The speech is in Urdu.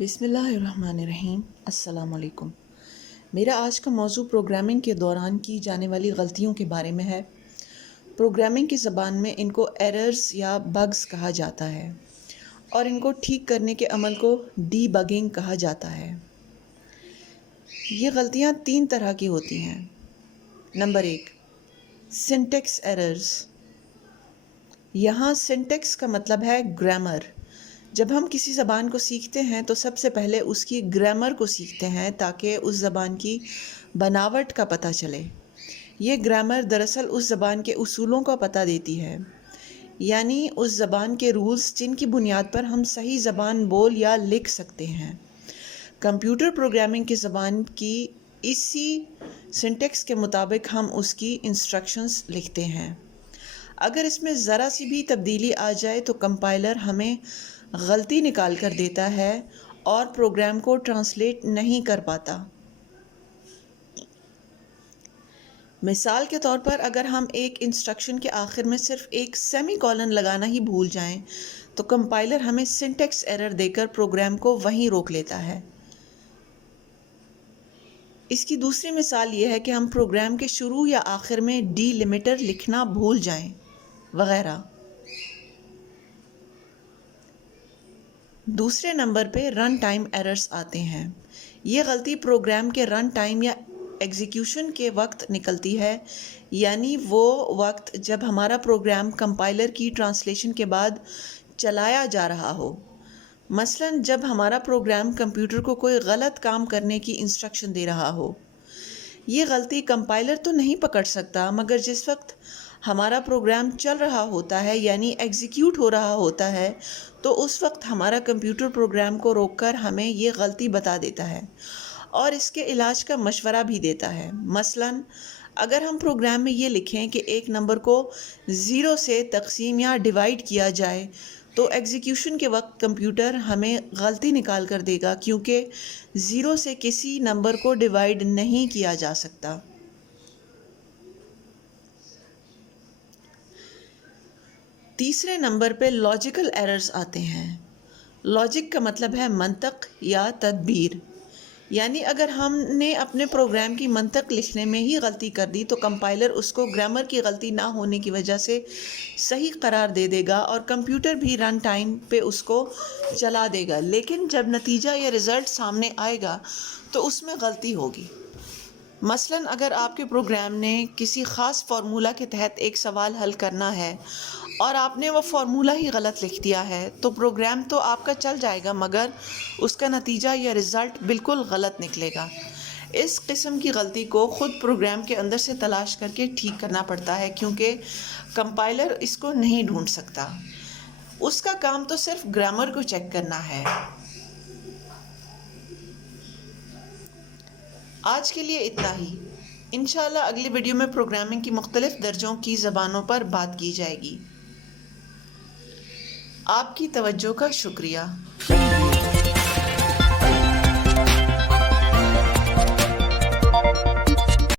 بسم اللہ الرحمن الرحیم۔ السلام علیکم۔ میرا آج کا موضوع پروگرامنگ کے دوران کی جانے والی غلطیوں کے بارے میں ہے۔ پروگرامنگ کی زبان میں ان کو ایررز یا بگز کہا جاتا ہے اور ان کو ٹھیک کرنے کے عمل کو ڈی بگنگ کہا جاتا ہے۔ یہ غلطیاں 3 طرح کی ہوتی ہیں۔ Number 1، syntax errors. یہاں سنٹیکس کا مطلب ہے گرامر۔ جب ہم کسی زبان کو سیکھتے ہیں تو سب سے پہلے اس کی گرامر کو سیکھتے ہیں تاکہ اس زبان کی بناوٹ کا پتہ چلے۔ یہ گرامر دراصل اس زبان کے اصولوں کا پتہ دیتی ہے، یعنی اس زبان کے رولز جن کی بنیاد پر ہم صحیح زبان بول یا لکھ سکتے ہیں۔ کمپیوٹر پروگرامنگ کی زبان کی اسی سنٹیکس کے مطابق ہم اس کی انسٹرکشنز لکھتے ہیں۔ اگر اس میں ذرا سی بھی تبدیلی آ جائے تو کمپائلر ہمیں غلطی نکال کر دیتا ہے اور پروگرام کو ٹرانسلیٹ نہیں کر پاتا۔ مثال کے طور پر اگر ہم ایک انسٹرکشن کے آخر میں صرف ایک سیمی کولن لگانا ہی بھول جائیں تو کمپائلر ہمیں سنٹیکس ایرر دے کر پروگرام کو وہیں روک لیتا ہے۔ اس کی دوسری مثال یہ ہے کہ ہم پروگرام کے شروع یا آخر میں ڈی لیمیٹر لکھنا بھول جائیں وغیرہ۔ دوسرے نمبر پہ رن ٹائم ایررز آتے ہیں۔ یہ غلطی پروگرام کے رن ٹائم یا ایگزیکیوشن کے وقت نکلتی ہے، یعنی وہ وقت جب ہمارا پروگرام کمپائلر کی ٹرانسلیشن کے بعد چلایا جا رہا ہو۔ مثلاً جب ہمارا پروگرام کمپیوٹر کو کوئی غلط کام کرنے کی انسٹرکشن دے رہا ہو۔ یہ غلطی کمپائلر تو نہیں پکڑ سکتا، مگر جس وقت ہمارا پروگرام چل رہا ہوتا ہے یعنی ایگزیکیوٹ ہو رہا ہوتا ہے تو اس وقت ہمارا کمپیوٹر پروگرام کو روک کر ہمیں یہ غلطی بتا دیتا ہے اور اس کے علاج کا مشورہ بھی دیتا ہے۔ مثلاً اگر ہم پروگرام میں یہ لکھیں کہ ایک نمبر کو 0 سے تقسیم یا ڈیوائیڈ کیا جائے تو ایگزیکیوشن کے وقت کمپیوٹر ہمیں غلطی نکال کر دے گا، کیونکہ 0 سے کسی نمبر کو ڈیوائیڈ نہیں کیا جا سکتا۔ تیسرے نمبر پہ لاجیکل ایررز آتے ہیں۔ لاجک کا مطلب ہے منطق یا تدبیر، یعنی اگر ہم نے اپنے پروگرام کی منطق لکھنے میں ہی غلطی کر دی تو کمپائلر اس کو گرامر کی غلطی نہ ہونے کی وجہ سے صحیح قرار دے دے گا اور کمپیوٹر بھی رن ٹائم پہ اس کو چلا دے گا، لیکن جب نتیجہ یا رزلٹ سامنے آئے گا تو اس میں غلطی ہوگی۔ مثلاً اگر آپ کے پروگرام نے کسی خاص فارمولا کے تحت ایک سوال حل کرنا ہے اور آپ نے وہ فارمولا ہی غلط لکھ دیا ہے تو پروگرام تو آپ کا چل جائے گا مگر اس کا نتیجہ یا رزلٹ بالکل غلط نکلے گا۔ اس قسم کی غلطی کو خود پروگرام کے اندر سے تلاش کر کے ٹھیک کرنا پڑتا ہے، کیونکہ کمپائلر اس کو نہیں ڈھونڈ سکتا۔ اس کا کام تو صرف گرامر کو چیک کرنا ہے۔ آج کے لیے اتنا ہی۔ انشاءاللہ اگلی ویڈیو میں پروگرامنگ کی مختلف درجوں کی زبانوں پر بات کی جائے گی۔ آپ کی توجہ کا شکریہ۔